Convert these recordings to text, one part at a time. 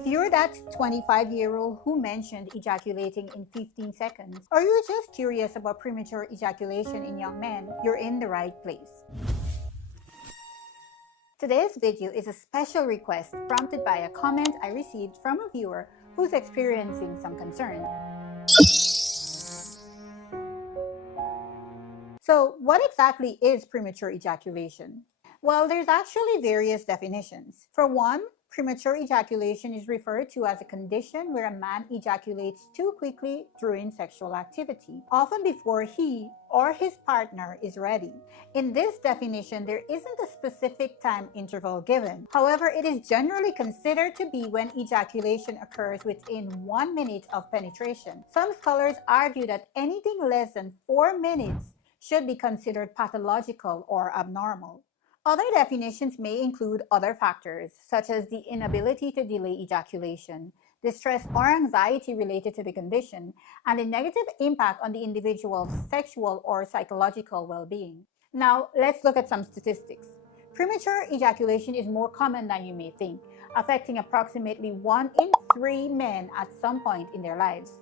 If you're that 25-year-old who mentioned ejaculating in 15 seconds, or you're just curious about premature ejaculation in young men, you're in the right place. Today's video is a special request prompted by a comment I received from a viewer who's experiencing some concern. So, what exactly is premature ejaculation? Well, there's actually various definitions. For one, premature ejaculation is referred to as a condition where a man ejaculates too quickly during sexual activity, often before he or his partner is ready. In this definition, there isn't a specific time interval given. However, it is generally considered to be when ejaculation occurs within 1 minute of penetration. Some scholars argue that anything less than 4 minutes should be considered pathological or abnormal. Other definitions may include other factors, such as the inability to delay ejaculation, distress or anxiety related to the condition, and the negative impact on the individual's sexual or psychological well-being. Now, let's look at some statistics. Premature ejaculation is more common than you may think, affecting approximately 1 in 3 men at some point in their lives.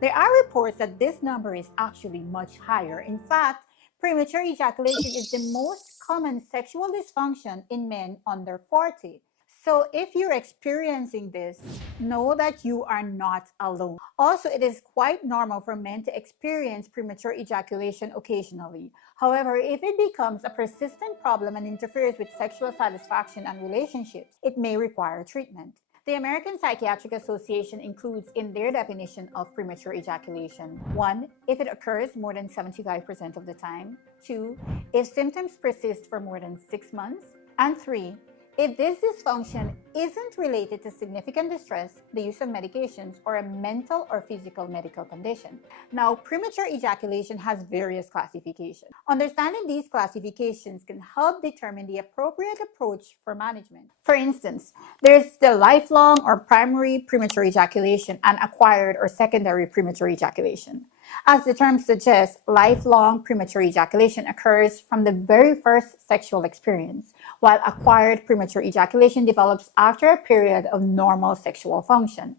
There are reports that this number is actually much higher. In fact, premature ejaculation is the most common sexual dysfunction in men under 40. So if you're experiencing this, know that you are not alone. Also, it is quite normal for men to experience premature ejaculation occasionally. However, if it becomes a persistent problem and interferes with sexual satisfaction and relationships, it may require treatment. The American Psychiatric Association includes in their definition of premature ejaculation: 1, if it occurs more than 75% of the time; 2, if symptoms persist for more than 6 months; and 3, if this dysfunction isn't related to significant distress, the use of medications, or a mental or physical medical condition. Now, premature ejaculation has various classifications. Understanding these classifications can help determine the appropriate approach for management. For instance, there's the lifelong or primary premature ejaculation and acquired or secondary premature ejaculation. As the term suggests, lifelong premature ejaculation occurs from the very first sexual experience, while acquired premature ejaculation develops after a period of normal sexual function.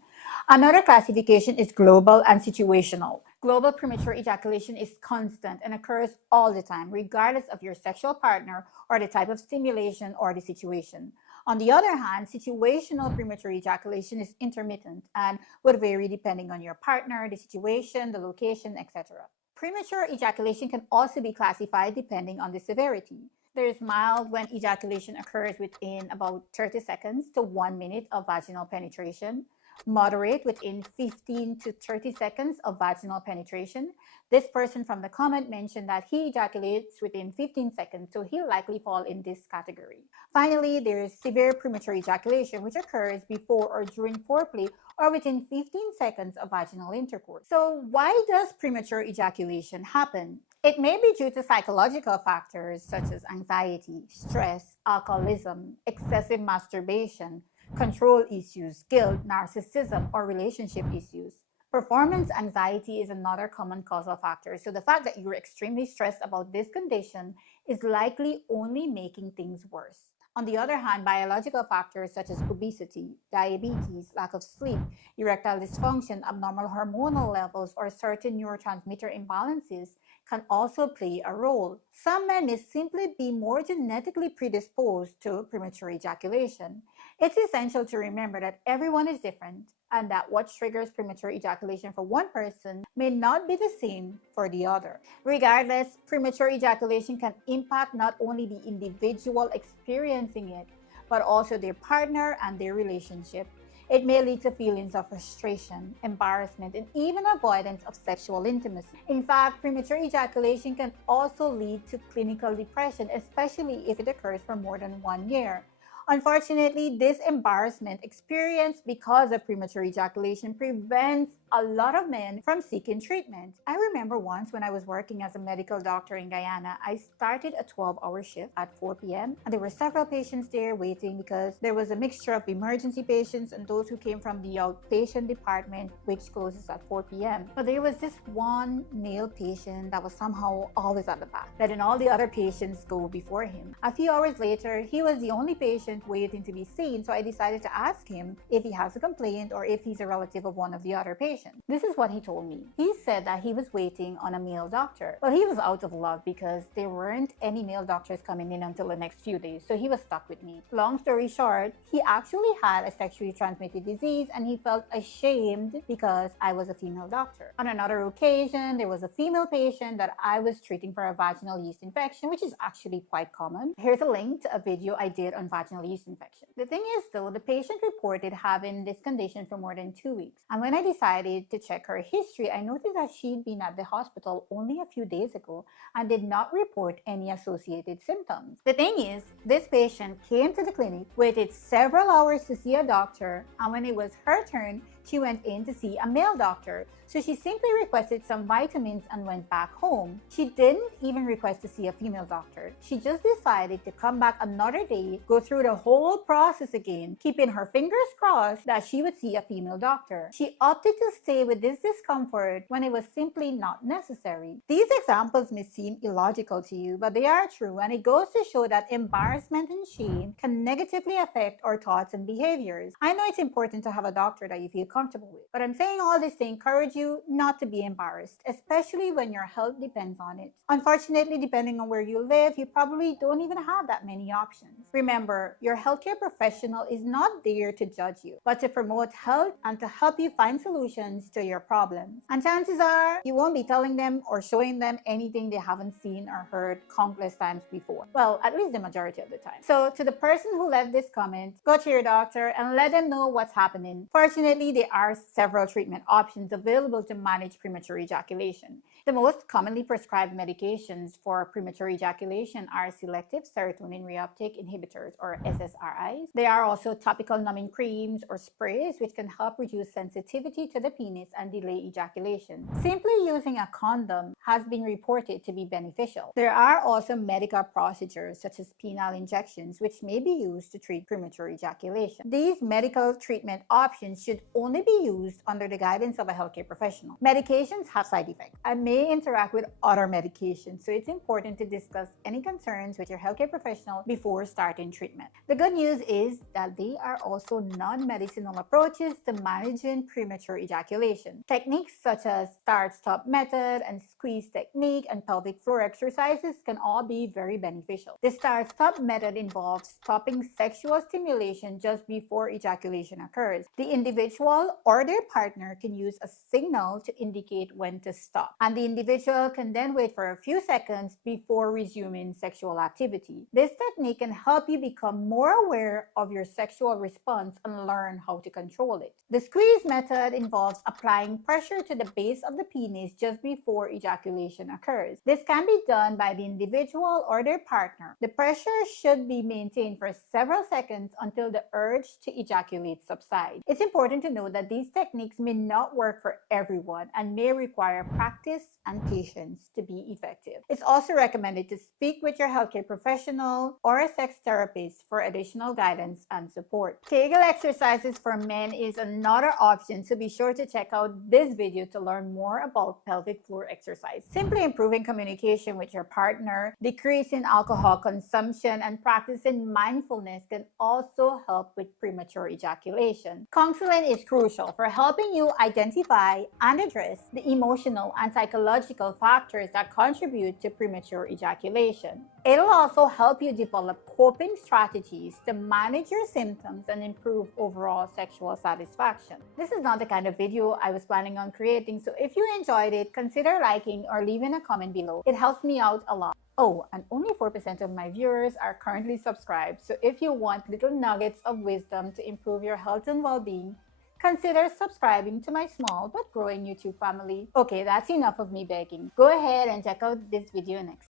Another classification is global and situational. Global premature ejaculation is constant and occurs all the time, regardless of your sexual partner or the type of stimulation or the situation. On the other hand, situational premature ejaculation is intermittent and would vary depending on your partner, the situation, the location, etc. Premature ejaculation can also be classified depending on the severity. There is mild, when ejaculation occurs within about 30 seconds to 1 minute of vaginal penetration. Moderate, within 15 to 30 seconds of vaginal penetration. This person from the comment mentioned that he ejaculates within 15 seconds, so he'll likely fall in this category. Finally, there is severe premature ejaculation, which occurs before or during foreplay or within 15 seconds of vaginal intercourse. So why does premature ejaculation happen? It may be due to psychological factors such as anxiety, stress, alcoholism, excessive masturbation, control issues, guilt, narcissism, or relationship issues. Performance anxiety is another common causal factor, so the fact that you're extremely stressed about this condition is likely only making things worse. On the other hand, biological factors such as obesity, diabetes, lack of sleep, erectile dysfunction, abnormal hormonal levels, or certain neurotransmitter imbalances can also play a role. Some men may simply be more genetically predisposed to premature ejaculation. It's essential to remember that everyone is different and that what triggers premature ejaculation for one person may not be the same for the other. Regardless, premature ejaculation can impact not only the individual experiencing it, but also their partner and their relationship. It may lead to feelings of frustration, embarrassment, and even avoidance of sexual intimacy. In fact, premature ejaculation can also lead to clinical depression, especially if it occurs for more than 1 year. Unfortunately, this embarrassment experienced because of premature ejaculation prevents a lot of men from seeking treatment. I remember once when I was working as a medical doctor in Guyana, I started a 12-hour shift at 4 p.m. and there were several patients there waiting because there was a mixture of emergency patients and those who came from the outpatient department, which closes at 4 p.m. But there was this one male patient that was somehow always at the back, letting all the other patients go before him. A few hours later, he was the only patient patient waiting to be seen, so I decided to ask him if he has a complaint or if he's a relative of one of the other patients. This is what he told me. He said that he was waiting on a male doctor. Well, he was out of luck because there weren't any male doctors coming in until the next few days, so he was stuck with me. Long story short, he actually had a sexually transmitted disease and he felt ashamed because I was a female doctor. On another occasion, there was a female patient that I was treating for a vaginal yeast infection, which is actually quite common. Here's a link to a video I did on vaginal yeast infection. The thing is though, the patient reported having this condition for more than 2 weeks. And when I decided to check her history, I noticed that she'd been at the hospital only a few days ago and did not report any associated symptoms. The thing is, this patient came to the clinic, waited several hours to see a doctor, and when it was her turn, she went in to see a male doctor. So she simply requested some vitamins and went back home. She didn't even request to see a female doctor. She just decided to come back another day, go through the whole process again, keeping her fingers crossed that she would see a female doctor. She opted to stay with this discomfort when it was simply not necessary. These examples may seem illogical to you, but they are true, and it goes to show that embarrassment and shame can negatively affect our thoughts and behaviors. I know it's important to have a doctor that you feel comfortable with, but I'm saying all this to encourage you not to be embarrassed, especially when your health depends on it. Unfortunately, depending on where you live, you probably don't even have that many options. Remember, your healthcare professional is not there to judge you, but to promote health and to help you find solutions to your problems. And chances are, you won't be telling them or showing them anything they haven't seen or heard countless times before. Well, at least the majority of the time. So to the person who left this comment, go to your doctor and let them know what's happening. Fortunately, there are several treatment options available to manage premature ejaculation. The most commonly prescribed medications for premature ejaculation are selective serotonin reuptake inhibitors, or SSRIs. There are also topical numbing creams or sprays which can help reduce sensitivity to the penis and delay ejaculation. Simply using a condom has been reported to be beneficial. There are also medical procedures such as penile injections which may be used to treat premature ejaculation. These medical treatment options should only be used under the guidance of a healthcare professional. Medications have side effects and may interact with other medications, so it's important to discuss any concerns with your healthcare professional before starting treatment. The good news is that there are also non-medicinal approaches to managing premature ejaculation. Techniques such as start-stop method and squeeze technique and pelvic floor exercises can all be very beneficial. The start-stop method involves stopping sexual stimulation just before ejaculation occurs. The individual or their partner can use a signal to indicate when to stop, and the individual can then wait for a few seconds before resuming sexual activity. This technique can help you become more aware of your sexual response and learn how to control it. The squeeze method involves applying pressure to the base of the penis just before ejaculation occurs. This can be done by the individual or their partner. The pressure should be maintained for several seconds until the urge to ejaculate subsides. It's important to note that these techniques may not work for everyone and may require practice and patience to be effective. It's also recommended to speak with your healthcare professional or a sex therapist for additional guidance and support. Kegel exercises for men is another option, so be sure to check out this video to learn more about pelvic floor exercise. Simply improving communication with your partner, decreasing alcohol consumption, and practicing mindfulness can also help with premature ejaculation. Counseling is crucial for helping you identify and address the emotional and psychological factors that contribute to premature ejaculation. It'll also help you develop coping strategies to manage your symptoms and improve overall sexual satisfaction. This is not the kind of video I was planning on creating, so if you enjoyed it, consider liking or leaving a comment below. It helps me out a lot. Oh, and only 4% of my viewers are currently subscribed, so if you want little nuggets of wisdom to improve your health and well-being, consider subscribing to my small but growing YouTube family. Okay, that's enough of me begging. Go ahead and check out this video next.